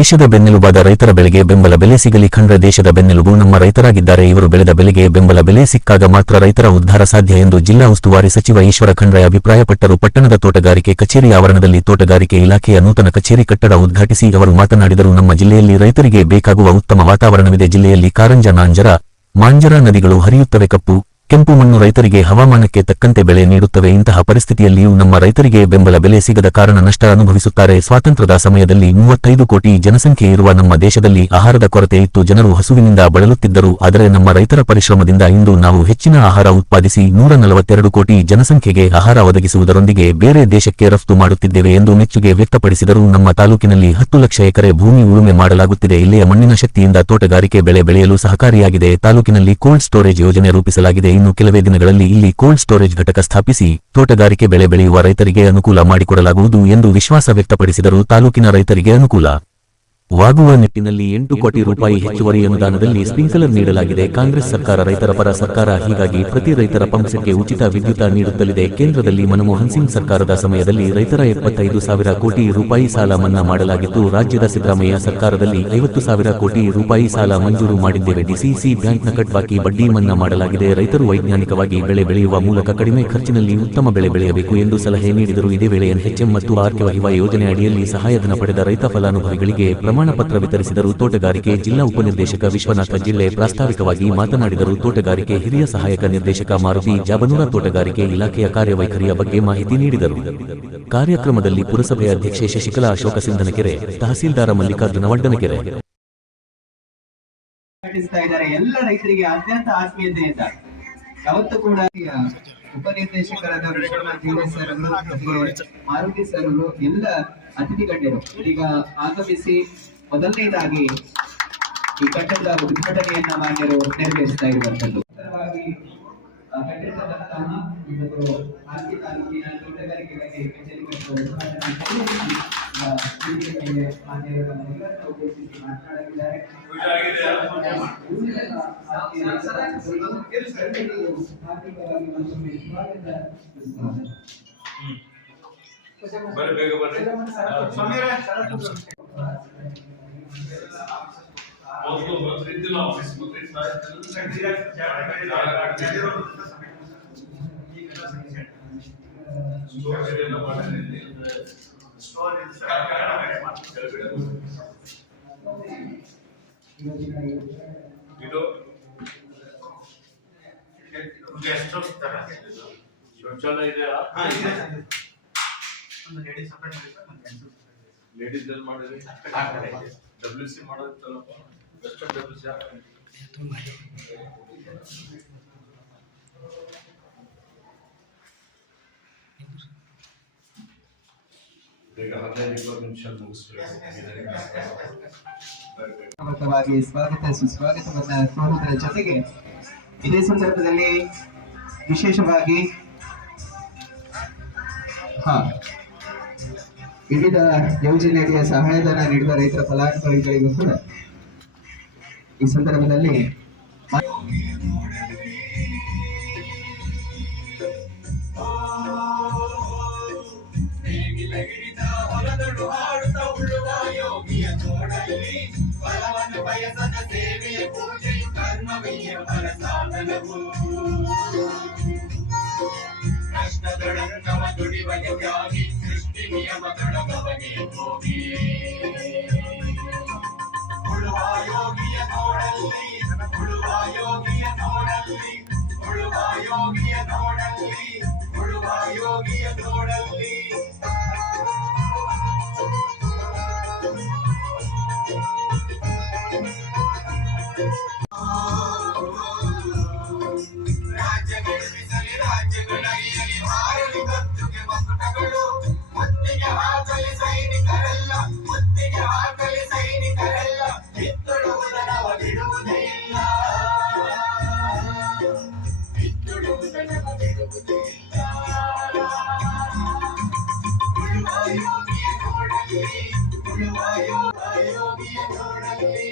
ದೇಶದ ಬೆನ್ನೆಲುಬಾದ ರೈತರ ಬೆಳೆಗೆ ಬೆಂಬಲ ಬೆಲೆ ಸಿಗಲಿ. ಖಂಡ್ರೆ ದೇಶದ ಬೆನ್ನೆಲುಬು ನಮ್ಮ ರೈತರಾಗಿದ್ದಾರೆ. ಇವರು ಬೆಳೆದ ಬೆಲೆಗೆ ಬೆಂಬಲ ಬೆಲೆ ಸಿಕ್ಕಾಗ ಮಾತ್ರ ರೈತರ ಉದ್ಧಾರ ಸಾಧ್ಯ ಎಂದು ಜಿಲ್ಲಾ ಉಸ್ತುವಾರಿ ಸಚಿವ ಈಶ್ವರ ಖಂಡ್ರೆ ಅಭಿಪ್ರಾಯಪಟ್ಟರು. ಪಟ್ಟಣದ ತೋಟಗಾರಿಕೆ ಕಚೇರಿ ಆವರಣದಲ್ಲಿ ತೋಟಗಾರಿಕೆ ಇಲಾಖೆಯ ನೂತನ ಕಚೇರಿ ಕಟ್ಟಡ ಉದ್ಘಾಟಿಸಿ ಅವರು ಮಾತನಾಡಿದರು. ನಮ್ಮ ಜಿಲ್ಲೆಯಲ್ಲಿ ರೈತರಿಗೆ ಬೇಕಾಗುವ ಉತ್ತಮ ವಾತಾವರಣವಿದೆ. ಜಿಲ್ಲೆಯಲ್ಲಿ ಕಾರಂಜ, ನಾಂಜರ, ಮಾಂಜರ ನದಿಗಳು ಹರಿಯುತ್ತವೆ. ಕಪ್ಪು, ಕೆಂಪು ಮಣ್ಣು ರೈತರಿಗೆ ಹವಾಮಾನಕ್ಕೆ ತಕ್ಕಂತೆ ಬೆಳೆ ನೀಡುತ್ತವೆ. ಇಂತಹ ಪರಿಸ್ಥಿತಿಯಲ್ಲಿಯೂ ನಮ್ಮ ರೈತರಿಗೆ ಬೆಂಬಲ ಬೆಲೆ ಸಿಗದ ಕಾರಣ ನಷ್ಟ ಅನುಭವಿಸುತ್ತಾರೆ. ಸ್ವಾತಂತ್ರ್ಯದ ಸಮಯದಲ್ಲಿ 35 ಕೋಟಿ ಜನಸಂಖ್ಯೆ ಇರುವ ನಮ್ಮ ದೇಶದಲ್ಲಿ ಆಹಾರದ ಕೊರತೆ ಇತ್ತು. ಜನರು ಹಸುವಿನಿಂದ ಬಳಲುತ್ತಿದ್ದರು. ಆದರೆ ನಮ್ಮ ರೈತರ ಪರಿಶ್ರಮದಿಂದ ಇಂದು ನಾವು ಹೆಚ್ಚಿನ ಆಹಾರ ಉತ್ಪಾದಿಸಿ 142 ಕೋಟಿ ಜನಸಂಖ್ಯೆಗೆ ಆಹಾರ ಒದಗಿಸುವುದರೊಂದಿಗೆ ಬೇರೆ ದೇಶಕ್ಕೆ ರಫ್ತು ಮಾಡುತ್ತಿದ್ದೇವೆ ಎಂದು ಮೆಚ್ಚುಗೆ ವ್ಯಕ್ತಪಡಿಸಿದರು. ನಮ್ಮ ತಾಲೂಕಿನಲ್ಲಿ 10 ಲಕ್ಷ ಎಕರೆ ಭೂಮಿ ಉಳುಮೆ ಮಾಡಲಾಗುತ್ತಿದೆ. ಇಲ್ಲಿಯ ಮಣ್ಣಿನ ಶಕ್ತಿಯಿಂದ ತೋಟಗಾರಿಕೆ ಬೆಳೆ ಬೆಳೆಯಲು ಸಹಕಾರಿಯಾಗಿದೆ. ತಾಲೂಕಿನಲ್ಲಿ ಕೋಲ್ಡ್ ಸ್ಟೋರೇಜ್ ಯೋಜನೆ ರೂಪಿಸಲಾಗಿದೆ. ಇನ್ನು ಕೆಲವೇ ದಿನಗಳಲ್ಲಿ ಇಲ್ಲಿ ಕೋಲ್ಡ್ ಸ್ಟೋರೇಜ್ ಘಟಕ ಸ್ಥಾಪಿಸಿ ತೋಟಗಾರಿಕೆ ಬೆಳೆ ಬೆಳೆಯುವ ರೈತರಿಗೆ ಅನುಕೂಲ ಮಾಡಿಕೊಡಲಾಗುವುದು ಎಂದು ವಿಶ್ವಾಸ ವ್ಯಕ್ತಪಡಿಸಿದರು. ತಾಲೂಕಿನ ರೈತರಿಗೆ ಅನುಕೂಲವಾಗುವ ನಿಟ್ಟಿನಲ್ಲಿ 8 ಕೋಟಿ ರೂಪಾಯಿ ಹೆಚ್ಚುವರಿ ಅನುದಾನದಲ್ಲಿ ಸ್ಪ್ರಿಂಕ್ಲರ್ ನೀಡಲಾಗಿದೆ. ಕಾಂಗ್ರೆಸ್ ಸರ್ಕಾರ ರೈತರ ಪರ ಸರ್ಕಾರ. ಹೀಗಾಗಿ ಪ್ರತಿ ರೈತರ ಪಂಪ್ಸೆಟ್ಗೆ ಉಚಿತ ವಿದ್ಯುತ್ ನೀಡುತ್ತಲಿದೆ. ಕೇಂದ್ರದಲ್ಲಿ ಮನಮೋಹನ್ ಸಿಂಗ್ ಸರ್ಕಾರದ ಸಮಯದಲ್ಲಿ ರೈತರ 75,000 ಕೋಟಿ ರೂಪಾಯಿ ಸಾಲ ಮನ್ನಾ ಮಾಡಲಾಗಿತ್ತು. ರಾಜ್ಯದ ಸಿದ್ದರಾಮಯ್ಯ ಸರ್ಕಾರದಲ್ಲಿ 50,000 ಕೋಟಿ ರೂಪಾಯಿ ಸಾಲ ಮಂಜೂರು ಮಾಡಿದ್ದೇವೆ. ಡಿಸಿಸಿ ಬ್ಯಾಂಕ್ನ ಕಟ್ ಬಾಕಿ ಬಡ್ಡಿ ಮನ್ನಾ ಮಾಡಲಾಗಿದೆ. ರೈತರು ವೈಜ್ಞಾನಿಕವಾಗಿ ಬೆಳೆ ಬೆಳೆಯುವ ಮೂಲಕ ಕಡಿಮೆ ಖರ್ಚಿನಲ್ಲಿ ಉತ್ತಮ ಬೆಳೆ ಬೆಳೆಯಬೇಕು ಎಂದು ಸಲಹೆ ನೀಡಿದರು. ಇದೇ ವೇಳೆ ಎನ್ಎಚ್ಎಂ ಮತ್ತು ಆರ್ಕೆವಹಿವ ಯೋಜನೆ ಅಡಿಯಲ್ಲಿ ಸಹಾಯಧನ ಪಡೆದ ರೈತ ಫಲಾನುಭವಿಗಳಿಗೆ ಪ್ರಮಾಣ ಪತ್ರ ವಿತರಿಸಿದರು. ತೋಟಗಾರಿಕೆ ಜಿಲ್ಲಾ ಉಪನಿರ್ದೇಶಕ ವಿಶ್ವನಾಥ ಜಿಲ್ಲೆ ಪ್ರಾಸ್ತಾವಿಕವಾಗಿ ಮಾತನಾಡಿದರು. ತೋಟಗಾರಿಕೆ ಹಿರಿಯ ಸಹಾಯಕ ನಿರ್ದೇಶಕ ಮಾರುತಿ ಜಾಬನೂರ ತೋಟಗಾರಿಕೆ ಇಲಾಖೆಯ ಕಾರ್ಯವೈಖರಿಯ ಬಗ್ಗೆ ಮಾಹಿತಿ ನೀಡಿದರು. ಕಾರ್ಯಕ್ರಮದಲ್ಲಿ ಪುರಸಭೆ ಅಧ್ಯಕ್ಷೆ ಶಶಿಕಲಾ ಅಶೋಕ ಸಿಂಧನಕೆರೆ, ತಹಸೀಲ್ದಾರ ಮಲ್ಲಿಕಾರ್ಜುನ ವಡ್ಡನಕೆರೆ. ಎಲ್ಲ ರೈತರಿಗೆ ಅತ್ಯಂತ ಆತ್ಮೀಯತೆಯಿಂದ ಯಾವತ್ತೂ ಕೂಡ ಉಪನಿರ್ದೇಶಕರಾದ ಮಾರುತಿ ಸರ್ ಅವರು ಎಲ್ಲ ಅತಿಥಿ ಗಣ್ಯರು ಈಗ ಆಗಮಿಸಿ ಮೊದಲನೇದಾಗಿ ಈ ಕಟ್ಟಡದ ಉದ್ಘಾಟನೆಯನ್ನ ಮಾನ್ಯರು ನೆರವೇರಿಸ್ತಾ ಇರುವಂತದ್ದು. ಶೌಚಾಲಯ ಇದೆಯಾ? ಲೇಡೀಸ್ ಎಲ್ಲಿ ಮಾಡಿದ್ರಿ? WC ಮಾಡೋದಿತ್ತಲ್ಲಪ್ಪ, ವೆಸ್ಟರ್ನ್ WC ಈಗ 15-20 ನಿಮಿಷ ಮುಗಿಸ್ಬೇಕು. ಸ್ವಾಗತ ಸುಸ್ವಾಗತವನ್ನ ಕೋರುವುದರ ಜೊತೆಗೆ ಇದೇ ಸಂದರ್ಭದಲ್ಲಿ ವಿಶೇಷವಾಗಿ ವಿವಿಧ ಯೋಜನೆಯ ಸಹಾಯಧನ ನೀಡುವ ರೈತರ ಫಲಾನುಭವಿಗಳಿಗೂ ಕೂಡ ಈ ಸಂದರ್ಭದಲ್ಲಿ ಸೃಷ್ಟಿ ನಿಯಮದೊಳಗವನೇ ಹೋಗಿ ಉಳುವ ಯೋಗಿಯ ನೋಡಲ್ಲಿ ಉಳುವ ಯೋಗಿಯ ನೋಡಲ್ಲಿ ಉಳುವ ಯೋಗಿಯ ನೋಡಲ್ಲಿ ಉಳುವ ಯೋಗಿಯ ನೋಡಲ್ಲಿ ರಾಜ್ಯಗಳಿಸಲಿ ರಾಜ್ಯಗಳರಿಯಲಿ ಹಾರಲಿ ಗದ್ದುಗೆ ಮಕ್ಕಳು ಮುತ್ತಿಗೆ ಹಾಕಲಿ ಸೈನಿಕರೆಲ್ಲ ಮುತ್ತಿಗೆ ಹಾಕಲಿ ಸೈನಿಕರೆಲ್ಲ ಬಿತ್ತುಡುವುದನವ ಬಿಡುವುದೇ ಇಲ್ಲ ಬಿತ್ತುಡುವುದನವ ಬಿಡುವುದೇ ಇಲ್ಲ ಉಳುವ ಯೋಗಿಯ ನೋಡಲಿ ಉಳುವ ಯೋಗಿಯ ನೋಡಲಿ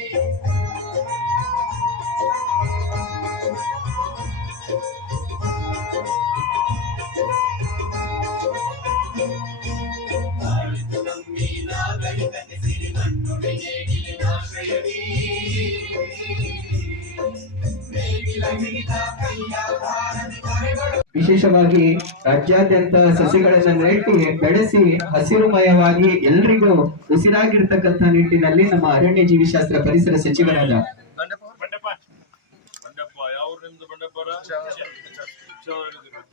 ಮಿಗಿದ ಕೈಯ ಭಾರತಿ ಮನೆಗಳು ವಿಶೇಷವಾಗಿ ರಾಜ್ಯಾದ್ಯಂತ ಸಸಿಗಳನ್ನ ನೆಟ್ಟಿ ಬೆಳೆಸಿ ಹಸಿರುಮಯವಾಗಿ ಎಲ್ರಿಗೂ ಉಸಿರಾಗಿರ್ತಕ್ಕಂಥ ನಿಟ್ಟಿನಲ್ಲಿ ನಮ್ಮ ಅರಣ್ಯ ಜೀವಿಶಾಸ್ತ್ರ ಪರಿಸರ ಸಚಿವರಾದ ಬಂಡಪ್ಪ ಯಾವ ನಿಮ್ದು ಬಂಡಪ್ಪರ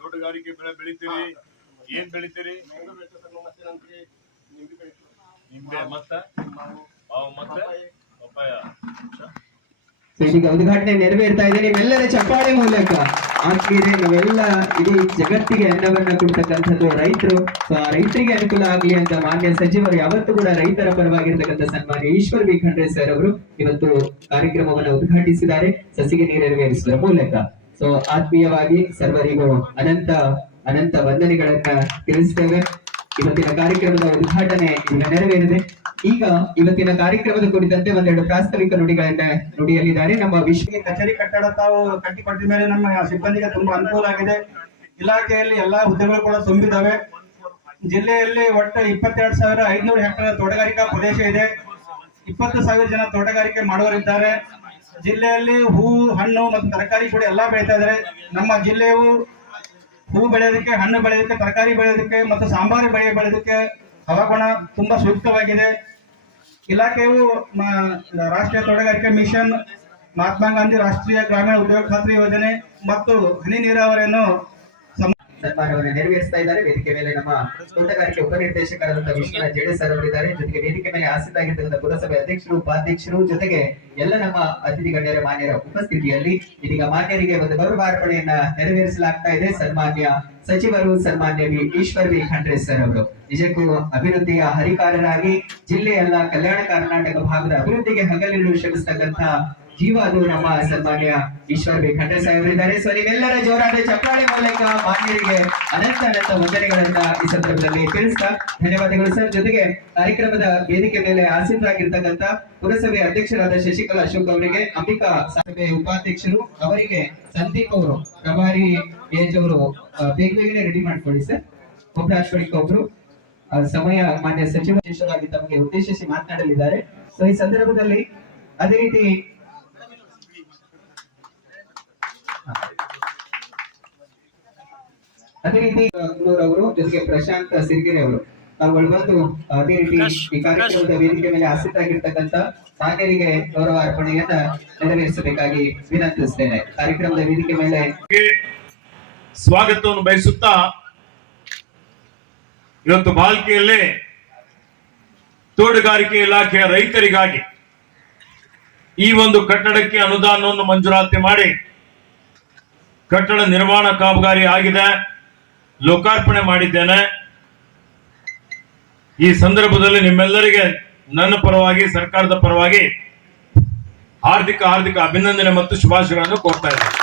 ತೋಟಗಾರಿಕೆ ಬೆಳೆ ಬೆಳಿತೀರಿ, ಏನ್ ಬೆಳಿತೀರಿ? ನಿಂಬೆ ಮತ್ತೆ ಮಾವು ಮತ್ತೆ ಪಪ್ಪಾಯ. ಈಗ ಉದ್ಘಾಟನೆ ನೆರವೇರ್ತಾ ಇದೆ. ನಿಮ್ಮೆಲ್ಲರ ಚಪ್ಪಾಳೆ ಮೂಲಕ ಆತ್ಮೀಯರೇ, ನಾವೆಲ್ಲ ಇಡೀ ಜಗತ್ತಿಗೆ ಅನ್ನವನ್ನ ಕೊಡ್ತಕ್ಕಂಥದ್ದು ರೈತರು. ಆ ರೈತರಿಗೆ ಅನುಕೂಲ ಆಗ್ಲಿ ಅಂತ ಮಾನ್ಯ ಸಚಿವರು ಯಾವತ್ತೂ ಕೂಡ ರೈತರ ಪರವಾಗಿರ್ತಕ್ಕಂಥ ಸನ್ಮಾನ್ಯ ಈಶ್ವರ್ ಬಿ ಖಂಡ್ರೆ ಸರ್ ಅವರು ಇವತ್ತು ಕಾರ್ಯಕ್ರಮವನ್ನು ಉದ್ಘಾಟಿಸಿದ್ದಾರೆ ಸಸಿಗೆ ನೀರೆರವೇರಿಸುವ ಮೂಲಕ. ಸೊ ಆತ್ಮೀಯವಾಗಿ ಸರ್ವರಿಗೂ ಅನಂತ ಅನಂತ ವಂದನೆಗಳನ್ನ ತಿಳಿಸ್ತೇವೆ. ಇವತ್ತಿನ ಕಾರ್ಯಕ್ರಮದ ಉದ್ಘಾಟನೆ ಈಗ ನೆರವೇರಿದೆ. ಈಗ ಇವತ್ತಿನ ಕಾರ್ಯಕ್ರಮದ ಕುರಿತಂತೆ ಒಂದೆರಡು ಪ್ರಾಸ್ತಾವಿಕ ನುಡಿಗಳನ್ನ ನುಡಿಯಲಿದ್ದಾರೆ ನಮ್ಮ ವಿಶ್ವ ಕಚೇರಿ ಕಟ್ಟಡ ತಾವು ಕಟ್ಟಿಕೊಟ್ಟಿದ ಮೇಲೆ ನಮ್ಮ ಸಿಬ್ಬಂದಿಗೆ ತುಂಬಾ ಅನುಕೂಲ ಆಗಿದೆ. ಇಲಾಖೆಯಲ್ಲಿ ಎಲ್ಲಾ ಹುದ್ದೆಗಳು ಕೂಡ ತುಂಬಿದ್ದಾವೆ. ಜಿಲ್ಲೆಯಲ್ಲಿ ಒಟ್ಟು 22,500 ಹೆಕ್ಟೇರ್ ತೋಟಗಾರಿಕಾ ಪ್ರದೇಶ ಇದೆ. 20,000 ಜನ ತೋಟಗಾರಿಕೆ ಮಾಡುವರಿದ್ದಾರೆ. ಜಿಲ್ಲೆಯಲ್ಲಿ ಹೂ, ಹಣ್ಣು ಮತ್ತು ತರಕಾರಿ ಕೂಡ ಎಲ್ಲಾ ಬೆಳೀತಾ ಇದ್ದಾರೆ. ನಮ್ಮ ಜಿಲ್ಲೆಯು ಹೂ ಬೆಳೆಯೋದಕ್ಕೆ, ಹಣ್ಣು ಬೆಳೆಯೋದಕ್ಕೆ, ತರಕಾರಿ ಬೆಳೆಯೋದಕ್ಕೆ ಮತ್ತು ಸಾಂಬಾರು ಬೆಳೆಯೋದಕ್ಕೆ ಹವಾಗುಣ ತುಂಬಾ ಸೂಕ್ತವಾಗಿದೆ. ಇಲಾಖೆಯು ರಾಷ್ಟ್ರೀಯ ತೋಟಗಾರಿಕೆ ಮಿಷನ್, ಮಹಾತ್ಮ ಗಾಂಧಿ ರಾಷ್ಟ್ರೀಯ ಗ್ರಾಮೀಣ ಉದ್ಯೋಗ ಖಾತ್ರಿ ಯೋಜನೆ ಮತ್ತು ಹನಿ ನೀರಾವರಿಯನ್ನು ಸನ್ಮಾನವನ್ನು ನೆರವೇರಿಸ್ತಾ ಇದ್ದಾರೆ. ವೇದಿಕೆ ಮೇಲೆ ನಮ್ಮ ತೋಟಗಾರಿಕೆ ಉಪನಿರ್ದೇಶಕರಾದಂತಹ ವಿಶ್ವನಾಥ್ ಜೇಡೆ ಸರ್ ಅವರಿದ್ದಾರೆ. ಜೊತೆಗೆ ವೇದಿಕೆ ಮೇಲೆ ಆಸೀನರಾಗಿರ್ತಕ್ಕಂಥ ಪುರಸಭೆ ಅಧ್ಯಕ್ಷರು, ಉಪಾಧ್ಯಕ್ಷರು, ಜೊತೆಗೆ ಎಲ್ಲ ನಮ್ಮ ಅತಿಥಿ ಗಣ್ಯರ ಮಾನ್ಯರ ಉಪಸ್ಥಿತಿಯಲ್ಲಿ ಇದೀಗ ಮಾನ್ಯರಿಗೆ ಒಂದು ಗೌರವಾರ್ಪಣೆಯನ್ನ ನೆರವೇರಿಸಲಾಗ್ತಾ ಇದೆ. ಸನ್ಮಾನ್ಯ ಸಚಿವರು ಸನ್ಮಾನ್ಯ ಈಶ್ವರ್ ಬಿ ಖಂಡ್ರೆ ಸರ್ ಅವರು ನಿಜಕ್ಕೂ ಅಭಿವೃದ್ಧಿಯ ಹರಿಕಾರರಾಗಿ ಜಿಲ್ಲೆಯಲ್ಲ ಕಲ್ಯಾಣ ಕರ್ನಾಟಕ ಭಾಗದ ಅಭಿವೃದ್ಧಿಗೆ ಹಗಲಿರುಳು ಶ್ರಮಿಸ್ತಕ್ಕಂಥ ಜೀವ ಅದು ನಮ್ಮ ಸನ್ಮಾನ್ಯ ಈಶ್ವರ್ ಬಿ ಖಂಡ್ರೆ ಸಾಹೇಬರಿದ್ದಾರೆ. ಸೊ ನೀವೆಲ್ಲರ ಜೋರಾದ ಚಪ್ಪಾಳೆ ಮೂಲಕ ಮಾನ್ಯರಿಗೆ ಅನಂತ ಅನಂತ ವಂದನೆಗಳನ್ನ ಈ ಸಂದರ್ಭದಲ್ಲಿ ತಿಳಿಸ್ತಾ ಧನ್ಯವಾದಗಳು ಸರ್. ಜೊತೆಗೆ ಕಾರ್ಯಕ್ರಮದ ವೇದಿಕೆ ಮೇಲೆ ಆಸೀನರಾಗಿರ್ತಕ್ಕಂಥ ಪುರಸಭೆ ಅಧ್ಯಕ್ಷರಾದ ಶಶಿಕಲಾ ಅಶೋಕ್ ಅವರಿಗೆ, ಅಂಬಿಕಾ ಸಭೆ ಉಪಾಧ್ಯಕ್ಷರು ಅವರಿಗೆ, ಸಂದೀಪ್ ಅವರು ಪ್ರಭಾರಿ ಏಜ್ ಅವರು ಬೇಗನೆ ರೆಡಿ ಮಾಡ್ಕೊಳ್ಳಿ ಸರ್. ಒಬ್ರು ಅಶ್ವಡಿಕ ಒಬ್ರು ಸಮಯ ಮಾನ್ಯ ಸಚಿವ ವಿಶೇಷವಾಗಿ ತಮಗೆ ಉದ್ದೇಶಿಸಿ ಮಾತನಾಡಲಿದ್ದಾರೆ. ಸೊ ಈ ಸಂದರ್ಭದಲ್ಲಿ ಅದೇ ರೀತಿ ಅವರು ಜೊತೆಗೆ ಪ್ರಶಾಂತ್ ಸಿರ್ಗೆರೆ ಅವರು ತಾವುಗಳು ಬಂದು ಅದೇ ರೀತಿ ಈ ಕಾರ್ಯಕ್ರಮದ ವೇದಿಕೆ ಮೇಲೆ ಆಸೀನರಾಗಿರ್ತಕ್ಕಂಥ ಮಾನ್ಯರಿಗೆ ಗೌರವ ಅರ್ಪಣೆಯನ್ನ ನೆರವೇರಿಸಬೇಕಾಗಿ ವಿನಂತಿಸುತ್ತೇನೆ. ಕಾರ್ಯಕ್ರಮದ ವೇದಿಕೆ ಮೇಲೆ ಸ್ವಾಗತವನ್ನು ಬಯಸುತ್ತಾ ಇವತ್ತು ಬಾಲ್ಕಿಯಲ್ಲಿ ತೋಟಗಾರಿಕೆ ಇಲಾಖೆಯ ರೈತರಿಗಾಗಿ ಈ ಒಂದು ಕಟ್ಟಡಕ್ಕೆ ಅನುದಾನವನ್ನು ಮಂಜೂರಾತಿ ಮಾಡಿ ಕಟ್ಟಡ ನಿರ್ಮಾಣ ಕಾಮಗಾರಿ ಆಗಿದೆ, ಲೋಕಾರ್ಪಣೆ ಮಾಡಿದ್ದೇನೆ. ಈ ಸಂದರ್ಭದಲ್ಲಿ ನಿಮ್ಮೆಲ್ಲರಿಗೆ ನನ್ನ ಪರವಾಗಿ, ಸರ್ಕಾರದ ಪರವಾಗಿ ಹಾರ್ದಿಕ ಅಭಿನಂದನೆ ಮತ್ತು ಶುಭಾಶಯಗಳನ್ನು ಕೋರ್ತಾ ಇದ್ದೇನೆ.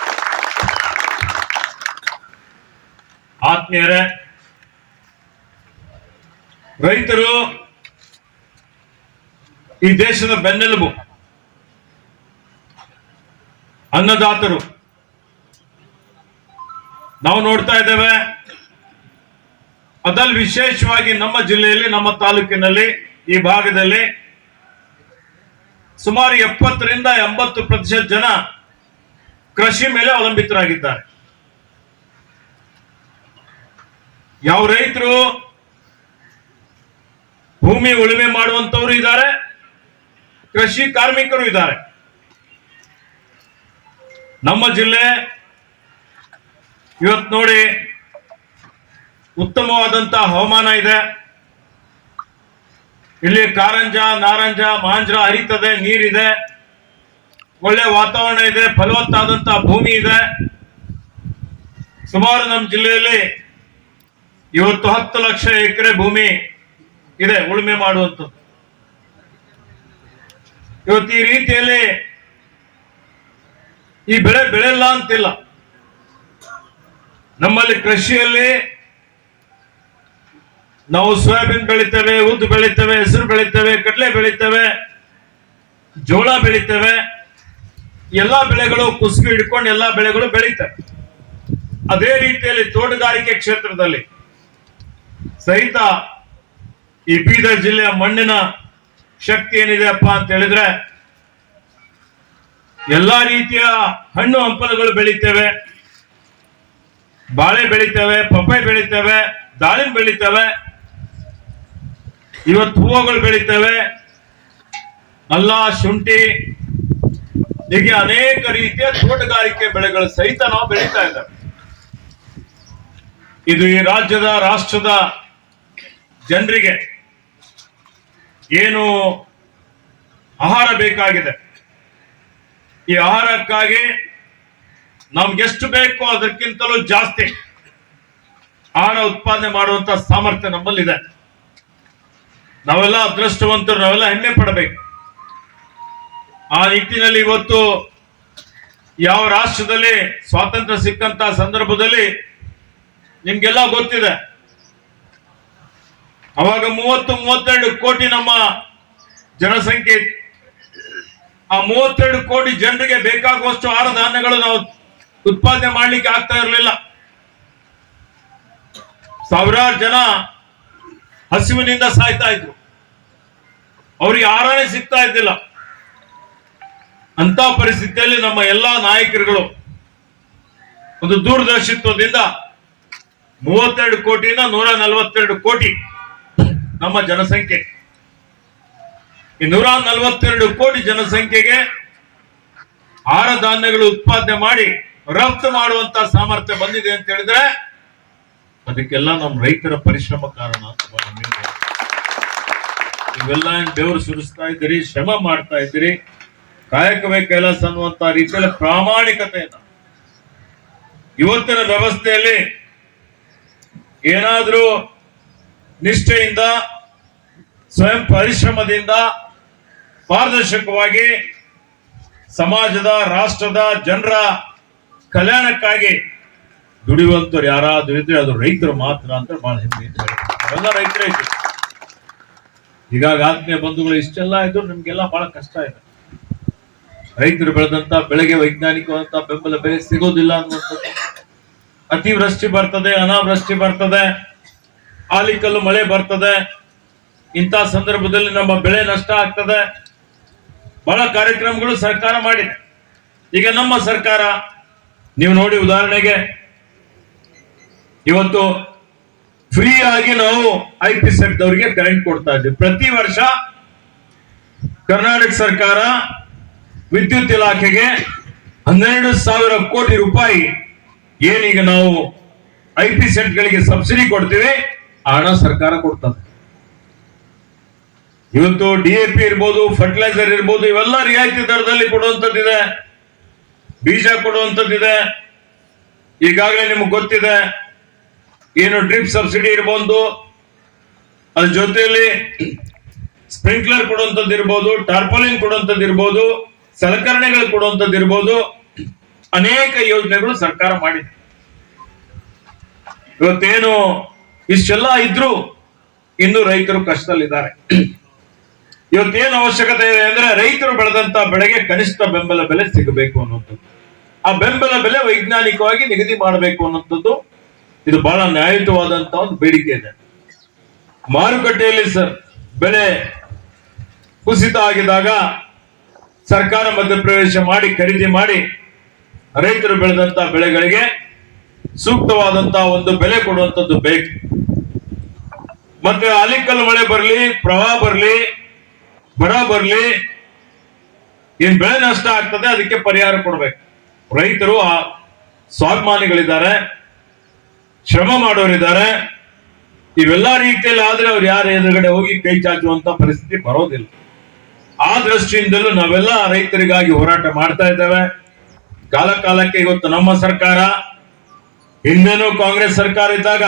ಆತ್ಮೀಯರೇ, ರೈತರು ಈ ದೇಶದ ಬೆನ್ನೆಲುಬು, ಅನ್ನದಾತರು. ನಾವು ನೋಡ್ತಾ ಇದ್ದೇವೆ, ಅದರಲ್ಲಿ ವಿಶೇಷವಾಗಿ ನಮ್ಮ ಜಿಲ್ಲೆಯಲ್ಲಿ, ನಮ್ಮ ತಾಲೂಕಿನಲ್ಲಿ, ಈ ಭಾಗದಲ್ಲಿ ಸುಮಾರು 70ರಿಂದ 80% ಜನ ಕೃಷಿ ಮೇಲೆ ಅವಲಂಬಿತರಾಗಿದ್ದಾರೆ. ಯಾವ ರೈತರು ಭೂಮಿ ಉಳುಮೆ ಮಾಡುವಂತವರು ಇದ್ದಾರೆ, ಕೃಷಿ ಕಾರ್ಮಿಕರು ಇದ್ದಾರೆ. ನಮ್ಮ ಜಿಲ್ಲೆ ಇವತ್ತು ನೋಡಿ ಉತ್ತಮವಾದಂತಹ ಹವಾಮಾನ ಇದೆ. ಇಲ್ಲಿ ಕಾರಂಜ, ನಾರಂಜ, ಮಾಂಜ್ರ ಹರಿತದೆ, ನೀರಿದೆ, ಒಳ್ಳೆ ವಾತಾವರಣ ಇದೆ, ಫಲವತ್ತಾದಂತಹ ಭೂಮಿ ಇದೆ. ಸುಮಾರು ನಮ್ಮ ಜಿಲ್ಲೆಯಲ್ಲಿ ಇವತ್ತು 10 ಲಕ್ಷ ಎಕರೆ ಭೂಮಿ ಇದೆ ಉಳುಮೆ ಮಾಡುವಂಥದ್ದು. ಇವತ್ತು ಈ ರೀತಿಯಲ್ಲಿ ಈ ಬೆಳೆ ಬೆಳೆಯಲ್ಲ ಅಂತಿಲ್ಲ. ನಮ್ಮಲ್ಲಿ ಕೃಷಿಯಲ್ಲಿ ನಾವು ಸೋಯಾಬೀನ್ ಬೆಳಿತೇವೆ, ಉದ್ದು ಬೆಳಿತೇವೆ, ಹೆಸರು ಬೆಳಿತೇವೆ, ಕಡಲೆ ಬೆಳಿತೇವೆ, ಜೋಳ ಬೆಳಿತೇವೆ. ಎಲ್ಲಾ ಬೆಳೆಗಳು ಕುಸಿಬಿ ಹಿಡ್ಕೊಂಡು ಎಲ್ಲಾ ಬೆಳೆಗಳು ಬೆಳೀತವೆ. ಅದೇ ರೀತಿಯಲ್ಲಿ ತೋಟಗಾರಿಕೆ ಕ್ಷೇತ್ರದಲ್ಲಿ ಸಹಿತ ಈ ಬೀದರ್ ಜಿಲ್ಲೆಯ ಮಣ್ಣಿನ ಶಕ್ತಿ ಏನಿದೆಯಪ್ಪ ಅಂತ ಹೇಳಿದ್ರೆ ಎಲ್ಲಾ ರೀತಿಯ ಹಣ್ಣು ಹಂಪಲುಗಳು ಬೆಳಿತೇವೆ, ಬಾಳೆ ಬೆಳಿತೇವೆ, ಪಪ್ಪಾಯಿ ಬೆಳಿತೇವೆ, ದಾಳಿಂಬೆ ಬೆಳಿತೇವೆ, ಇವತ್ತು ಹೂವುಗಳು ಬೆಳಿತೇವೆ, ಅಲ್ಲ, ಶುಂಠಿ, ಹೀಗೆ ಅನೇಕ ರೀತಿಯ ತೋಟಗಾರಿಕೆ ಬೆಳೆಗಳು ಸಹಿತ ನಾವು ಬೆಳೀತಾ ಇದ್ದೇವೆ. ಇದು ಈ ರಾಜ್ಯದ ರಾಷ್ಟ್ರದ ಜನರಿಗೆ ಏನು ಆಹಾರ ಬೇಕಾಗಿದೆ, ಈ ಆಹಾರಕ್ಕಾಗಿ ನಮ್ಗೆಷ್ಟು ಬೇಕೋ ಅದಕ್ಕಿಂತಲೂ ಜಾಸ್ತಿ ಆಹಾರ ಉತ್ಪಾದನೆ ಮಾಡುವಂತ ಸಾಮರ್ಥ್ಯ ನಮ್ಮಲ್ಲಿದೆ. ನಾವೆಲ್ಲ ಅದೃಷ್ಟವಂತರು, ನಾವೆಲ್ಲ ಹೆಮ್ಮೆ ಪಡಬೇಕು. ಆ ನಿಟ್ಟಿನಲ್ಲಿ ಇವತ್ತು ಯಾವ ರಾಷ್ಟ್ರದಲ್ಲಿ ಸ್ವಾತಂತ್ರ್ಯ ಸಿಕ್ಕಂತ ಸಂದರ್ಭದಲ್ಲಿ ನಿಮ್ಗೆಲ್ಲ ಗೊತ್ತಿದೆ, ಅವಾಗ 30-32 ಕೋಟಿ ನಮ್ಮ ಜನಸಂಖ್ಯೆ ಇತ್ತು. ಆ 32 ಕೋಟಿ ಜನರಿಗೆ ಬೇಕಾಗುವಷ್ಟು ಆಹಾರ ಧಾನ್ಯಗಳು ನಾವು ಉತ್ಪಾದನೆ ಮಾಡ್ಲಿಕ್ಕೆ ಆಗ್ತಾ ಇರಲಿಲ್ಲ. ಸಾವಿರಾರು ಜನ ಹಸಿವಿನಿಂದ ಸಾಯ್ತಾ ಇದ್ರು, ಅವ್ರಿಗೆ ಆಹಾರನೇ ಸಿಗ್ತಾ ಇದ್ದಿಲ್ಲ. ಅಂತ ಪರಿಸ್ಥಿತಿಯಲ್ಲಿ ನಮ್ಮ ಎಲ್ಲಾ ನಾಯಕರುಗಳು ಒಂದು ದೂರದರ್ಶಿತ್ವದಿಂದ 32 ಕೋಟಿಯಿಂದ 142 ಕೋಟಿ ನಮ್ಮ ಜನಸಂಖ್ಯೆ, ಈ 142 ಕೋಟಿ ಜನಸಂಖ್ಯೆಗೆ ಆಹಾರ ಧಾನ್ಯಗಳು ಉತ್ಪಾದನೆ ಮಾಡಿ ರಫ್ತು ಮಾಡುವಂತ ಸಾಮರ್ಥ್ಯ ಬಂದಿದೆ ಅಂತ ಹೇಳಿದ್ರೆ ಅದಕ್ಕೆಲ್ಲ ನಮ್ಮ ರೈತರ ಪರಿಶ್ರಮ ಕಾರಣ ಅಂತ ನೀವೆಲ್ಲ ಬೆವರು ಸುರಿಸ್ತಾ ಇದ್ದೀರಿ, ಶ್ರಮ ಮಾಡ್ತಾ ಇದ್ದೀರಿ, ಕಾಯಕವೇ ಕೈಲಾಸ ಅನ್ನುವಂತ ರೀತಿಯಲ್ಲಿ ಪ್ರಾಮಾಣಿಕತೆಯಿಂದ ಇವತ್ತಿನ ವ್ಯವಸ್ಥೆಯಲ್ಲಿ ಏನಾದ್ರೂ ನಿಷ್ಠೆಯಿಂದ, ಸ್ವಯಂ ಪರಿಶ್ರಮದಿಂದ, ಪಾರದರ್ಶಕವಾಗಿ ಸಮಾಜದ, ರಾಷ್ಟ್ರದ, ಜನರ ಕಲ್ಯಾಣಕ್ಕಾಗಿ ದುಡಿಯುವಂತವ್ರು ಯಾರಾದ್ರೂ ಇದ್ರೆ ಅದು ರೈತರು ಮಾತ್ರ ಅಂತ ಬಹಳ ಹೆಮ್ಮೆ ಅವೆಲ್ಲ ರೈತರೇ ಇದ್ರು. ಹೀಗಾಗಿ ಆತ್ಮೀಯ ಬಂಧುಗಳು, ಇಷ್ಟೆಲ್ಲ ಇದ್ರು ನಿಮ್ಗೆಲ್ಲ ಬಹಳ ಕಷ್ಟ ಇದೆ. ರೈತರು ಬೆಳೆದಂತ ಬೆಳೆಗೆ ವೈಜ್ಞಾನಿಕವಾದಂತ ಬೆಂಬಲ ಬೆಲೆ ಸಿಗೋದಿಲ್ಲ ಅನ್ನುವಂಥದ್ದು. ಅತಿವೃಷ್ಟಿ ಬರ್ತದೆ, ಅನಾವೃಷ್ಟಿ ಬರ್ತದೆ, ಆಲಿಕಲ್ಲು ಮಳೆ ಬರ್ತದೆ. ಇಂಥ ಸಂದರ್ಭದಲ್ಲಿ ನಮ್ಮ ಬೆಳೆ ನಷ್ಟ ಆಗ್ತದೆ. ಬಹಳ ಕಾರ್ಯಕ್ರಮಗಳು ಸರ್ಕಾರ ಮಾಡಿದೆ. ಈಗ ನಮ್ಮ ಸರ್ಕಾರ ನೀವು ನೋಡಿ, ಉದಾಹರಣೆಗೆ ಇವತ್ತು ಫ್ರೀ ಆಗಿ ನಾವು IPSET ದವರಿಗೆ ಕರೆಂಟ್ ಕೊಡ್ತಾ ಇದ್ದೀವಿ. ಪ್ರತಿ ವರ್ಷ ಕರ್ನಾಟಕ ಸರ್ಕಾರ ವಿದ್ಯುತ್ ಇಲಾಖೆಗೆ 12,000 ಕೋಟಿ ರೂಪಾಯಿ ಏನೀಗ ನಾವು IPSET ಗಳಿಗೆ ಸಬ್ಸಿಡಿ ಕೊಡ್ತೀವಿ, ಆ ಹಣ ಸರ್ಕಾರ ಕೊಡ್ತದೆ. ಇವತ್ತು DAP ಇರ್ಬೋದು, ಫರ್ಟಿಲೈಸರ್ ಇರ್ಬೋದು, ಇವೆಲ್ಲ ರಿಯಾಯಿತಿ ದರದಲ್ಲಿ ಕೊಡುವಂಥದ್ದಿದೆ, ಬೀಜ ಕೊಡುವಂಥದ್ದಿದೆ. ಈಗಾಗಲೇ ನಿಮ್ಗೆ ಗೊತ್ತಿದೆ, ಏನು ಡ್ರಿಪ್ ಸಬ್ಸಿಡಿ ಇರ್ಬೋದು, ಅದ್ರ ಜೊತೆಯಲ್ಲಿ ಸ್ಪ್ರಿಂಕ್ಲರ್ ಕೊಡುವಂಥದ್ದು ಇರ್ಬೋದು, ಟಾರ್ಪೋಲಿನ್ ಕೊಡುವಂಥದ್ದು ಇರ್ಬೋದು, ಸಲಕರಣೆಗಳು ಕೊಡುವಂಥದ್ದು ಇರ್ಬೋದು, ಅನೇಕ ಯೋಜನೆಗಳು ಸರ್ಕಾರ ಮಾಡಿದೆ. ಇವತ್ತೇನು ಇಷ್ಟೆಲ್ಲ ಇದ್ರು ಇನ್ನು ರೈತರು ಕಷ್ಟದಲ್ಲಿದ್ದಾರೆ. ಇವತ್ತೇನು ಅವಶ್ಯಕತೆ ಇದೆ ಅಂದ್ರೆ ರೈತರು ಬೆಳೆದಂತ ಬೆಳೆಗೆ ಕನಿಷ್ಠ ಬೆಂಬಲ ಬೆಲೆ ಸಿಗಬೇಕು ಅನ್ನುವಂಥದ್ದು. ಆ ಬೆಂಬಲ ಬೆಲೆ ವೈಜ್ಞಾನಿಕವಾಗಿ ನಿಗದಿ ಮಾಡಬೇಕು ಅನ್ನುವಂಥದ್ದು ಇದು ಬಹಳ ನ್ಯಾಯಯುತವಾದಂತ ಒಂದು ಬೇಡಿಕೆ ಇದೆ. ಮಾರುಕಟ್ಟೆಯಲ್ಲಿ ಬೆಲೆ ಕುಸಿತ ಆಗಿದಾಗ ಸರ್ಕಾರ ಮಧ್ಯಪ್ರವೇಶ ಮಾಡಿ ಖರೀದಿ ಮಾಡಿ ರೈತರು ಬೆಳೆದಂತ ಬೆಳೆಗಳಿಗೆ ಸೂಕ್ತವಾದಂತ ಒಂದು ಬೆಲೆ ಕೊಡುವಂಥದ್ದು ಬೇಕು. ಮತ್ತೆ ಆಲಿಕಲ್ಲು ಮಳೆ ಬರಲಿ, ಪ್ರವಾಹ ಬರಲಿ, ಬರ ಬರಲಿ, ಏನ್ ಬೆಳೆ ನಷ್ಟ ಆಗ್ತದೆ ಅದಕ್ಕೆ ಪರಿಹಾರ ಕೊಡ್ಬೇಕು. ರೈತರು ಸ್ವಾಭಿಮಾನಿಗಳಿದ್ದಾರೆ, ಶ್ರಮ ಮಾಡೋರಿದ್ದಾರೆ. ಇವೆಲ್ಲ ರೀತಿಯಲ್ಲಿ ಆದ್ರೆ ಅವ್ರು ಯಾರ ಎದುರುಗಡೆ ಹೋಗಿ ಕೈ ಚಾಚುವಂತ ಪರಿಸ್ಥಿತಿ ಬರೋದಿಲ್ಲ. ಆ ದೃಷ್ಟಿಯಿಂದಲೂ ನಾವೆಲ್ಲ ರೈತರಿಗಾಗಿ ಹೋರಾಟ ಮಾಡ್ತಾ ಇದ್ದೇವೆ. ಕಾಲ ಕಾಲಕ್ಕೆ ಇವತ್ತು ನಮ್ಮ ಸರ್ಕಾರ, ಹಿಂದೇನು ಕಾಂಗ್ರೆಸ್ ಸರ್ಕಾರ ಇದ್ದಾಗ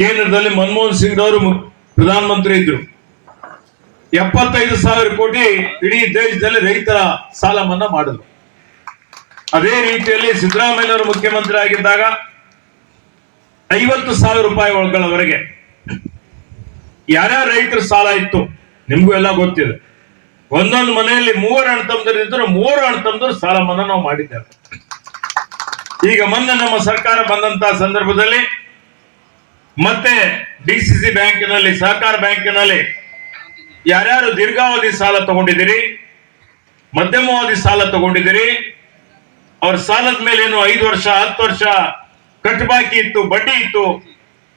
ಕೇಂದ್ರದಲ್ಲಿ ಮನಮೋಹನ್ ಸಿಂಗ್ ಅವರು ಪ್ರಧಾನಮಂತ್ರಿ ಇದ್ರು. 75,000 ಕೋಟಿ ಇಡೀ ದೇಶದಲ್ಲಿ ರೈತರ ಸಾಲ ಮನ್ನಾ ಮಾಡಿದ್ರು. ಅದೇ ರೀತಿಯಲ್ಲಿ ಸಿದ್ದರಾಮಯ್ಯನವರು ಮುಖ್ಯಮಂತ್ರಿ ಆಗಿದ್ದಾಗ 50,000 ರೂಪಾಯಿಗಳವರೆಗೆ ಯಾರ್ಯಾರ ರೈತರ ಸಾಲ ಇತ್ತು ನಿಮ್ಗೂ ಎಲ್ಲ ಗೊತ್ತಿದೆ. ಒಂದೊಂದು ಮನೆಯಲ್ಲಿ 3 ಅಣ್ಣ ತಮ್ಮಂದಿರು ಇದ್ರು, 3 ಅಣ್ಣ ತಮ್ಮಂದಿರು ಸಾಲ ಮನ್ನಾ ನಾವು ಮಾಡಿದ್ದೇವೆ. ಈಗ ಮೊನ್ನೆ ನಮ್ಮ ಸರ್ಕಾರ ಬಂದಂತ ಸಂದರ್ಭದಲ್ಲಿ ಮತ್ತೆ DCC ಬ್ಯಾಂಕಿನಲ್ಲಿ, ಸಹಕಾರ ಬ್ಯಾಂಕಿನಲ್ಲಿ ಯಾರ್ಯಾರು ದೀರ್ಘಾವಧಿ ಸಾಲ ತಗೊಂಡಿದ್ದೀರಿ ಮಧ್ಯಮಾವಧಿ ಸಾಲ ತಗೊಂಡಿದ್ದೀರಿ. ಅವ್ರ ಸಾಲದ ಮೇಲೆ ಏನು 5 ವರ್ಷ 10 ವರ್ಷ ಕಟ್ಟಬಾಕಿ ಇತ್ತು, ಬಡ್ಡಿ ಇತ್ತು.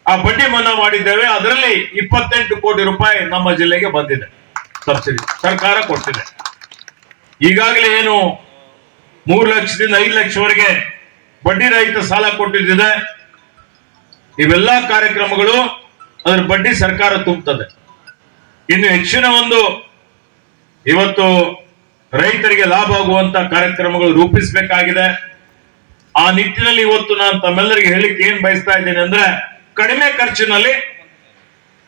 ಆ ಬಡ್ಡಿ ಮನ್ನಾ ಮಾಡಿದ್ದೇವೆ. ಅದರಲ್ಲಿ 28 ಕೋಟಿ ರೂಪಾಯಿ ನಮ್ಮ ಜಿಲ್ಲೆಗೆ ಬಂದಿದೆ. ಸಬ್ಸಿಡಿ ಸರ್ಕಾರ ಕೊಡ್ತಿದೆ. ಈಗಾಗಲೇ ಏನು 3 ಲಕ್ಷದಿಂದ 5 ಲಕ್ಷವರೆಗೆ ಬಡ್ಡಿ ರಹಿತ ಸಾಲ ಕೊಟ್ಟಿದ್ದಿದೆ. ಇವೆಲ್ಲಾ ಕಾರ್ಯಕ್ರಮಗಳು ಅದರ ಬಡ್ಡಿ ಸರ್ಕಾರ ತುಂಬುತ್ತದೆ. ಇನ್ನು ಹೆಚ್ಚಿನ ಒಂದು ಇವತ್ತು ರೈತರಿಗೆ ಲಾಭ ಆಗುವಂತ ಕಾರ್ಯಕ್ರಮಗಳು ರೂಪಿಸಬೇಕಾಗಿದೆ. ಆ ನಿಟ್ಟಿನಲ್ಲಿ ಇವತ್ತು ನಾನು ತಮ್ಮೆಲ್ಲರಿಗೆ ಹೇಳಿಕ್ಕೆ ಏನ್ ಬಯಸ್ತಾ ಇದ್ದೇನೆ ಅಂದ್ರೆ, ಕಡಿಮೆ ಖರ್ಚಿನಲ್ಲಿ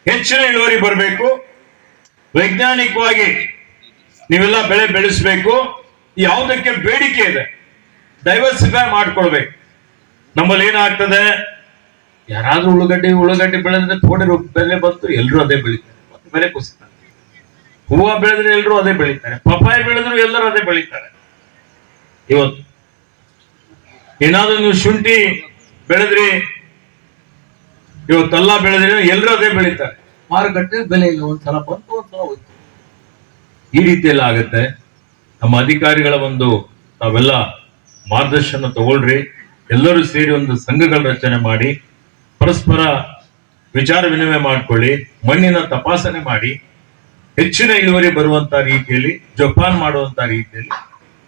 ಹೆಚ್ಚಿನ ಇಳುವರಿ ಬರಬೇಕು. ವೈಜ್ಞಾನಿಕವಾಗಿ ನೀವೆಲ್ಲ ಬೆಳೆ ಬೆಳೆಸಬೇಕು. ಯಾವುದಕ್ಕೆ ಬೇಡಿಕೆ ಇದೆ ಡೈವರ್ಸಿಫೈ ಮಾಡ್ಕೊಳ್ಬೇಕು. ನಮ್ಮಲ್ಲಿ ಏನಾಗ್ತದೆ, ಯಾರಾದ್ರೂ ಉಳ್ಳಗಡ್ಡಿ ಬೆಳೆದ್ರೆ ಥೋಡೆ ಬೆಲೆ ಬಂತು, ಎಲ್ಲರೂ ಅದೇ ಬೆಳಿತಾರೆ, ಮತ್ತೆ ಬೆಲೆ ಕುಸಿತಾರೆ. ಹೂವು ಬೆಳೆದ್ರೆ ಎಲ್ಲರೂ ಅದೇ ಬೆಳಿತಾರೆ, ಪಪ್ಪಾಯ ಬೆಳೆದ್ರು ಎಲ್ಲರೂ ಅದೇ ಬೆಳಿತಾರೆ. ಇವತ್ತು ಏನಾದ್ರೂ ನೀವು ಶುಂಠಿ ಬೆಳೆದ್ರಿ, ಇವತ್ತೆಲ್ಲ ಬೆಳೆದ್ರೆ ಎಲ್ಲರೂ ಅದೇ ಬೆಳಿತಾರೆ. ಮಾರುಕಟ್ಟೆ ಬೆಲೆ ಇಲ್ಲ, ಒಂದ್ಸಲ ಬಂತು ಒಂದ್ಸಲ ಹೋಯ್ತು. ಈ ರೀತಿಯೆಲ್ಲ ಆಗುತ್ತೆ. ನಮ್ಮ ಅಧಿಕಾರಿಗಳ ಒಂದು ತಾವೆಲ್ಲ ಮಾರ್ಗದರ್ಶನ ತಗೊಳ್ರಿ. ಎಲ್ಲರೂ ಸೇರಿ ಒಂದು ಸಂಘಗಳ ರಚನೆ ಮಾಡಿ ಪರಸ್ಪರ ವಿಚಾರ ವಿನಿಮಯ ಮಾಡ್ಕೊಳ್ಳಿ, ಮಣ್ಣಿನ ತಪಾಸಣೆ ಮಾಡಿ, ಹೆಚ್ಚಿನ ಇಳುವರಿ ಬರುವಂತ ರೀತಿಯಲ್ಲಿ ಜೋಪಾನ್ ಮಾಡುವಂತ ರೀತಿಯಲ್ಲಿ,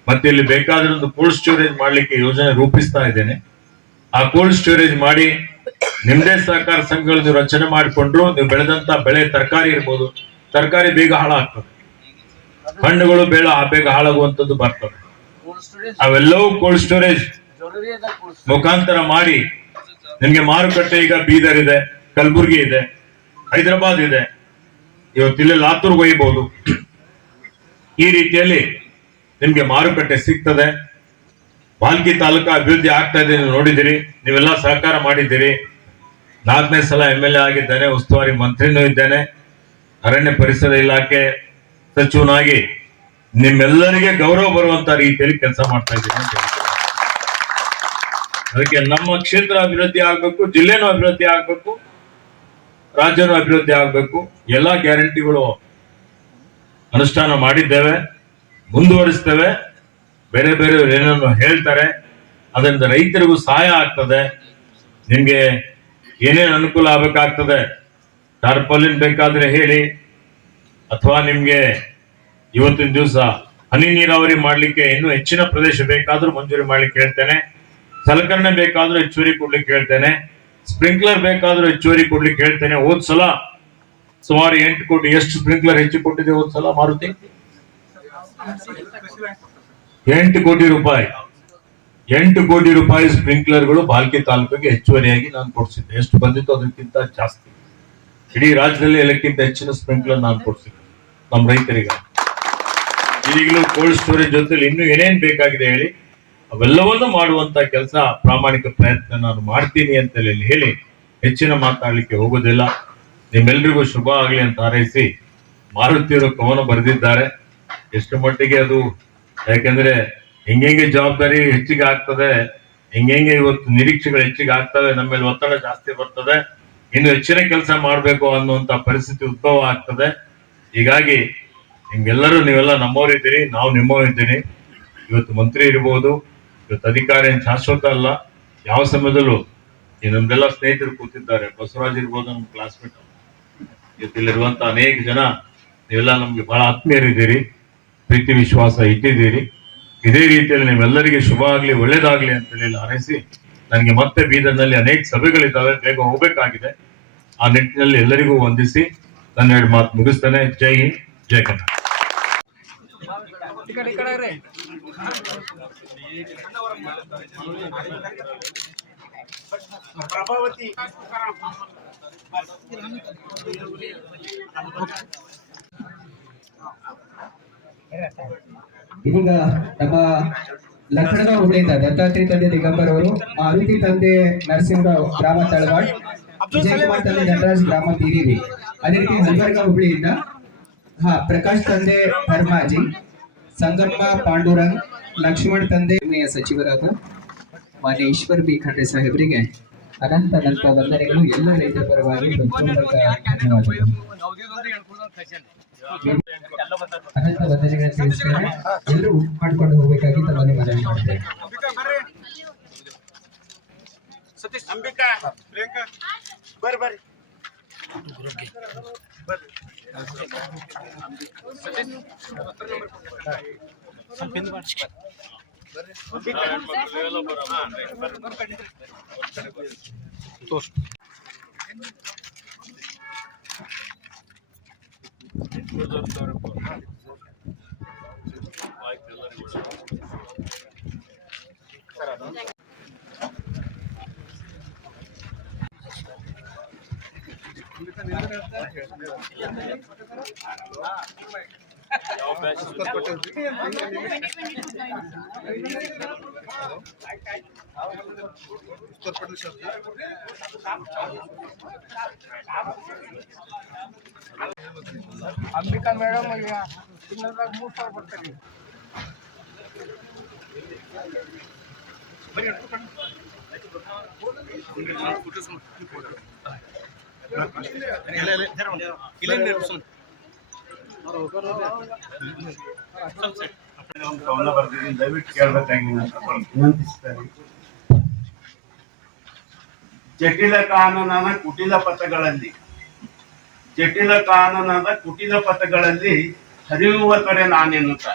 ಮತ್ತೆ ಇಲ್ಲಿ ಬೇಕಾದ್ರೆ ಒಂದು ಕೋಲ್ಡ್ ಸ್ಟೋರೇಜ್ ಮಾಡ್ಲಿಕ್ಕೆ ಯೋಜನೆ ರೂಪಿಸ್ತಾ ಇದ್ದೇನೆ. ಆ ಕೋಲ್ಡ್ ಸ್ಟೋರೇಜ್ ಮಾಡಿ ನಿಮ್ದೇ ಸಹಕಾರ ಸಂಘಗಳು ನೀವು ರಚನೆ ಮಾಡಿಕೊಂಡ್ರು, ನೀವು ಬೆಳೆದಂತ ಬೆಳೆ ತರಕಾರಿ ಇರ್ಬೋದು, ತರಕಾರಿ ಬೇಗ ಹಾಳಾಗ್ತದೆ, ಹಣ್ಣುಗಳು ಬೇಗ ಹಾಳಾಗುವಂಥದ್ದು ಬರ್ತದೆ. ಅವೆಲ್ಲವೂ ಕೋಲ್ಡ್ ಸ್ಟೋರೇಜ್ ಮುಖಾಂತರ ಮಾಡಿ ನಿಮ್ಗೆ ಮಾರುಕಟ್ಟೆ ಈಗ ಬೀದರ್ ಇದೆ, ಕಲಬುರ್ಗಿ ಇದೆ, ಹೈದರಾಬಾದ್ ಇದೆ, ಇವತ್ತಿಲ್ಲಿ ಲಾತೂರ್ಗೆ ಒಯ್ಯಬಹುದು. ಈ ರೀತಿಯಲ್ಲಿ ನಿಮ್ಗೆ ಮಾರುಕಟ್ಟೆ ಸಿಗ್ತದೆ. ಬಾಲ್ಕಿ ತಾಲೂಕು ಅಭಿವೃದ್ಧಿ ಆಗ್ತಾ ಇದೆ, ನೀವು ನೋಡಿದಿರಿ, ನೀವೆಲ್ಲ ಸಹಕಾರ ಮಾಡಿದ್ದೀರಿ. 4ನೇ ಸಲ MLA ಆಗಿದ್ದೇನೆ, ಉಸ್ತುವಾರಿ ಮಂತ್ರಿನೂ ಇದ್ದೇನೆ, ಅರಣ್ಯ ಪರಿಸರ ಇಲಾಖೆ ಸಚಿವನಾಗಿ ನಿಮ್ಮೆಲ್ಲರಿಗೆ ಗೌರವ ಬರುವಂತ ರೀತಿಯಲ್ಲಿ ಕೆಲಸ ಮಾಡ್ತಾ ಇದ್ದೀನಿ ಅಂತ ಹೇಳ್ತೀನಿ. ಅದಕ್ಕೆ ನಮ್ಮ ಕ್ಷೇತ್ರ ಅಭಿವೃದ್ಧಿ ಆಗ್ಬೇಕು, ಜಿಲ್ಲೆನೂ ಅಭಿವೃದ್ಧಿ ಆಗ್ಬೇಕು, ರಾಜ್ಯನೂ ಅಭಿವೃದ್ಧಿ ಆಗ್ಬೇಕು. ಎಲ್ಲಾ ಗ್ಯಾರಂಟಿಗಳು ಅನುಷ್ಠಾನ ಮಾಡಿದ್ದೇವೆ, ಮುಂದುವರಿಸ್ತೇವೆ. ಬೇರೆ ಬೇರೆ ಏನೇನು ಹೇಳ್ತಾರೆ, ಅದರಿಂದ ರೈತರಿಗೂ ಸಹಾಯ ಆಗ್ತದೆ. ನಿಮ್ಗೆ ಏನೇನು ಅನುಕೂಲ ಆಗಬೇಕಾಗ್ತದೆ, ಟಾರ್ಪಾಲಿನ್ ಬೇಕಾದ್ರೆ ಹೇಳಿ, ಅಥವಾ ನಿಮ್ಗೆ ಇವತ್ತಿನ ದಿವಸ ಹನಿ ನೀರಾವರಿ ಮಾಡ್ಲಿಕ್ಕೆ ಇನ್ನೂ ಹೆಚ್ಚಿನ ಪ್ರದೇಶ ಬೇಕಾದ್ರೂ ಮಂಜೂರಿ ಮಾಡ್ಲಿಕ್ಕೆ ಹೇಳ್ತೇನೆ. ಸಲಕರಣೆ ಬೇಕಾದ್ರೂ ಹೆಚ್ಚುವರಿ ಕೊಡ್ಲಿಕ್ಕೆ ಹೇಳ್ತೇನೆ. ಸ್ಪ್ರಿಂಕ್ಲರ್ ಬೇಕಾದ್ರೂ ಹೆಚ್ಚುವರಿ ಕೊಡ್ಲಿಕ್ಕೆ ಹೇಳ್ತೇನೆ. ಹೋದ್ ಸಲ ಸುಮಾರು 8 ಕೋಟಿ, ಎಷ್ಟು ಸ್ಪ್ರಿಂಕ್ಲರ್ ಹೆಚ್ಚು ಕೊಟ್ಟಿದೆ ಹೋದ್ ಸಲ ಮಾರುತಿ? 8 ಕೋಟಿ ರೂಪಾಯಿ. 8 ಕೋಟಿ ರೂಪಾಯಿ ಸ್ಪ್ರಿಂಕ್ಲರ್ಗಳು ಬಾಲ್ಕಿ ತಾಲೂಕಿಗೆ ಹೆಚ್ಚುವರಿಯಾಗಿ ನಾನು ಕೊಡಿಸಿದ್ದೆ. ಎಷ್ಟು ಬಂದಿತ್ತು ಅದಕ್ಕಿಂತ ಜಾಸ್ತಿ, ಇಡೀ ರಾಜ್ಯದಲ್ಲಿ ಎಲ್ಲಕ್ಕಿಂತ ಹೆಚ್ಚಿನ ಸ್ಪ್ರಿಂಕ್ಲರ್ ನಾನು ಕೊಡಿಸಿದ್ದೆ ನಮ್ಮ ರೈತರಿಗೆ. ಈಗಲೂ ಕೋಲ್ಡ್ ಸ್ಟೋರೇಜ್ ಜೊತೆಲಿ ಇನ್ನೂ ಏನೇನ್ ಬೇಕಾಗಿದೆ ಹೇಳಿ, ಅವೆಲ್ಲವನ್ನು ಮಾಡುವಂತ ಕೆಲಸ, ಪ್ರಾಮಾಣಿಕ ಪ್ರಯತ್ನ ನಾನು ಮಾಡ್ತೀನಿ ಅಂತ ಹೇಳಿ ಹೆಚ್ಚಿನ ಮಾತಾಡ್ಲಿಕ್ಕೆ ಹೋಗೋದಿಲ್ಲ. ನಿಮ್ಮೆಲ್ರಿಗೂ ಶುಭ ಆಗ್ಲಿ ಅಂತ ಹಾರೈಸಿ ಮಾರುತಿಯವರು ಕವನ ಬರೆದಿದ್ದಾರೆ. ಎಷ್ಟು ಮಟ್ಟಿಗೆ ಅದು, ಯಾಕೆಂದ್ರೆ ಹೆಂಗೆ ಜವಾಬ್ದಾರಿ ಹೆಚ್ಚಿಗೆ ಆಗ್ತದೆ, ಹೆಂಗೆ ಇವತ್ತು ನಿರೀಕ್ಷೆಗಳು ಹೆಚ್ಚಿಗೆ ಆಗ್ತವೆ, ನಮ್ಮ ಮೇಲೆ ಒತ್ತಡ ಜಾಸ್ತಿ ಬರ್ತದೆ, ಇನ್ನು ಹೆಚ್ಚಿನ ಕೆಲಸ ಮಾಡ್ಬೇಕು ಅನ್ನುವಂತ ಪರಿಸ್ಥಿತಿ ಉದ್ಭವ ಆಗ್ತದೆ. ಹೀಗಾಗಿ ನೀವೆಲ್ಲ ನಮ್ಮವರಿದ್ದೀರಿ, ನಾವು ನಿಮ್ಮವರಿದ್ದೀನಿ. ಇವತ್ತು ಮಂತ್ರಿ ಇರ್ಬೋದು, ಇವತ್ತು ಅಧಿಕಾರ ಏನು ಶಾಶ್ವತ ಅಲ್ಲ. ಯಾವ ಸಮಯದಲ್ಲೂ ಈ ನಮ್ದೆಲ್ಲ ಸ್ನೇಹಿತರು ಕೂತಿದ್ದಾರೆ, ಬಸವರಾಜ್ ಇರ್ಬೋದು, ನಮ್ಮ ಕ್ಲಾಸ್ಮೇಟ್, ಇವತ್ತಿಲ್ಲಿರುವಂತ ಅನೇಕ ಜನ ನೀವೆಲ್ಲ ನಮ್ಗೆ ಬಹಳ ಆತ್ಮೀಯರಿದ್ದೀರಿ, ಪ್ರೀತಿ ವಿಶ್ವಾಸ ಇಟ್ಟಿದ್ದೀರಿ. ಇದೇ ರೀತಿಯಲ್ಲಿ ನಿಮ್ಮೆಲ್ಲರಿಗೆ ಶುಭ ಆಗ್ಲಿ, ಒಳ್ಳೇದಾಗ್ಲಿ ಅಂತ ಹೇಳಿ ಹಾರೈಸಿ, ನನಗೆ ಮತ್ತೆ ಬೀದರ್ನಲ್ಲಿ ಅನೇಕ ಸಭೆಗಳಿದ್ದಾವೆ, ಬೇಗ ಹೋಗ್ಬೇಕಾಗಿದೆ. ಆ ನಿಟ್ಟಿನಲ್ಲಿ ಎಲ್ಲರಿಗೂ ವಂದಿಸಿ ನನ್ನ 2 ಮಾತು ಮುಗಿಸ್ತೇನೆ. ಜೈ ಹಿಂದ್, ಜೈ ಕನ್ನಡ. ಪ್ರಭಾವತಿ ಇದೀಗ ನಮ್ಮ ಲಕ್ಷಣದ ಹುಬ್ಳಿಯಿಂದ ದತ್ತಾತ್ರಿ ತಂದೆ ದಿಗಂಬರ್ ಅವರು, ಮಾರುತಿ ತಂದೆ ನರಸಿಂಹರಾವ್ ಗ್ರಾಮ ತಳವಾಡ್, ವಿಜಯಕುಮಾರ್ ತಂದೆ ನಟರಾಜ್ ಗ್ರಾಮ ಬೀರಿವಿ, ಅದೇ ರೀತಿ ಹಲ್ಬರ್ಗ ಹುಬ್ಳಿಯಿಂದ ಪ್ರಕಾಶ್ ತಂದೆ ಧರ್ಮಾಜಿ, ಸಂಗಪ್ಪ ಪಾಂಡುರಂಗ್, ಲಕ್ಷ್ಮಣ್ ತಂದೆ ಸಚಿವರಾದ ಮಾನ್ಯ ಈಶ್ವರ್ ಬಿ ಖಂಡ್ರೆ ಸಾಹೇಬರಿಗೆ ಅನಂತ ವಂದನೆಗಳು. ಎಲ್ಲ ರೈತರ ಪರವಾಗಿ ಧನ್ಯವಾದಗಳು. ಅನಂತ ವಂದನೆಗಳನ್ನು ತಿಳಿಸ್ತೇನೆ. ಎಲ್ಲರೂ ಊಟ ಮಾಡಿಕೊಂಡು ಹೋಗಬೇಕಾಗಿ ತಮ್ಮಲ್ಲಿ ಮನವಿ ಮಾಡ್ತೇವೆ. ಅಂಬಿಕಾ ಪ್ರಿಯಾಂಕಾ ಬರ್ರಿ ಬರ್ರಿ ಅಂಬಿಕಾ ಮೇಡಮ್ ತಿಂಗಳದಾಗ 3,000 ಬರ್ತಾರೆ. ಕವನ ಬರ್ದಿದ್ದೀನಿ, ದಯವಿಟ್ಟು ಕೇಳಬೇಕಾಗಿ ವಿನಂತಿಸ್ತೇನೆ. ಜಟಿಲ ಕಾನೂನನ ಕುಟಿಲ ಪಥಗಳಲ್ಲಿ ಹರಿಯುವ ತೊರೆ ನಾನೆನ್ನುತ್ತ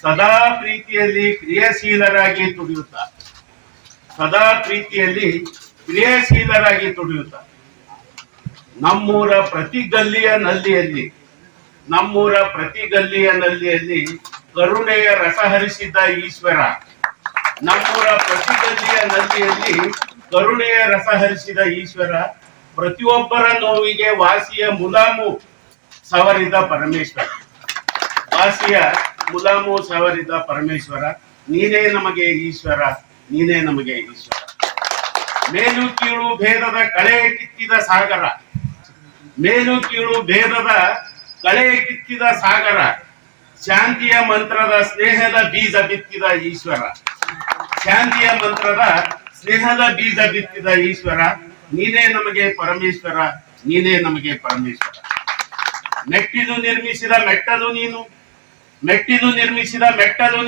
ಸದಾ ಪ್ರೀತಿಯಲ್ಲಿ ಕ್ರಿಯಾಶೀಲರಾಗಿ ತುಡಿಯುತ್ತ ನಮ್ಮೂರ ಪ್ರತಿ ಗಲ್ಲಿಯ ನಲ್ಲಿಯಲ್ಲಿ ಕರುಣೆಯ ರಸ ಹರಿಸಿದ ಈಶ್ವರ ಪ್ರತಿಯೊಬ್ಬರ ನೋವಿಗೆ ವಾಸಿಯ ಮುಲಾಮು ಸವರಿದ ಪರಮೇಶ್ವರ ನೀನೇ ನಮಗೆ ಈಶ್ವರ. ಮೇಲು ಕೀಳು ಭೇದದ ಕಳೆ ಕಿತ್ತಿದ ಸಾಗರ ಶಾಂತಿಯ ಮಂತ್ರದ ಸ್ನೇಹದ ಬೀಜ ಬಿತ್ತಿದ ಈಶ್ವರ ನೀನೇ ನಮಗೆ ಪರಮೇಶ್ವರ. ಮೆಟ್ಟಿಲು ನಿರ್ಮಿಸಿದ ಮೆಟ್ಟಲು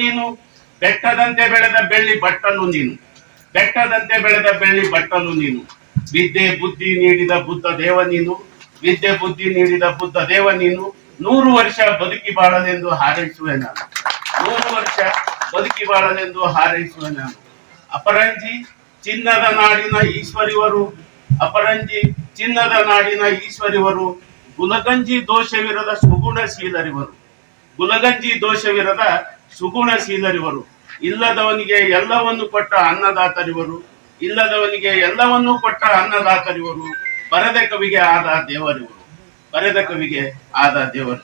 ನೀನು ಬೆಟ್ಟದಂತೆ ಬೆಳೆದ ಬೆಳ್ಳಿ ಬಟ್ಟಲು ನೀನು ವಿದ್ಯೆ ಬುದ್ಧಿ ನೀಡಿದ ಬುದ್ಧ ದೇವ ನೀನು 100 ವರ್ಷ ಬದುಕಿ ಬಾಳಲೆಂದು ಹಾರೈಸುವೆ ನಾನು. ಅಪರಂಜಿ ಚಿನ್ನದ ನಾಡಿನ ಈಶ್ವರಿವರು ಗುಲಗಂಜಿ ದೋಷವಿರದ ಸುಗುಣಶೀಲರಿವರು ಇಲ್ಲದವನಿಗೆ ಎಲ್ಲವನ್ನು ಕೊಟ್ಟ ಅನ್ನದಾತರಿವರು ಬರೆದ ಕವಿಗೆ ಆದ ದೇವರು.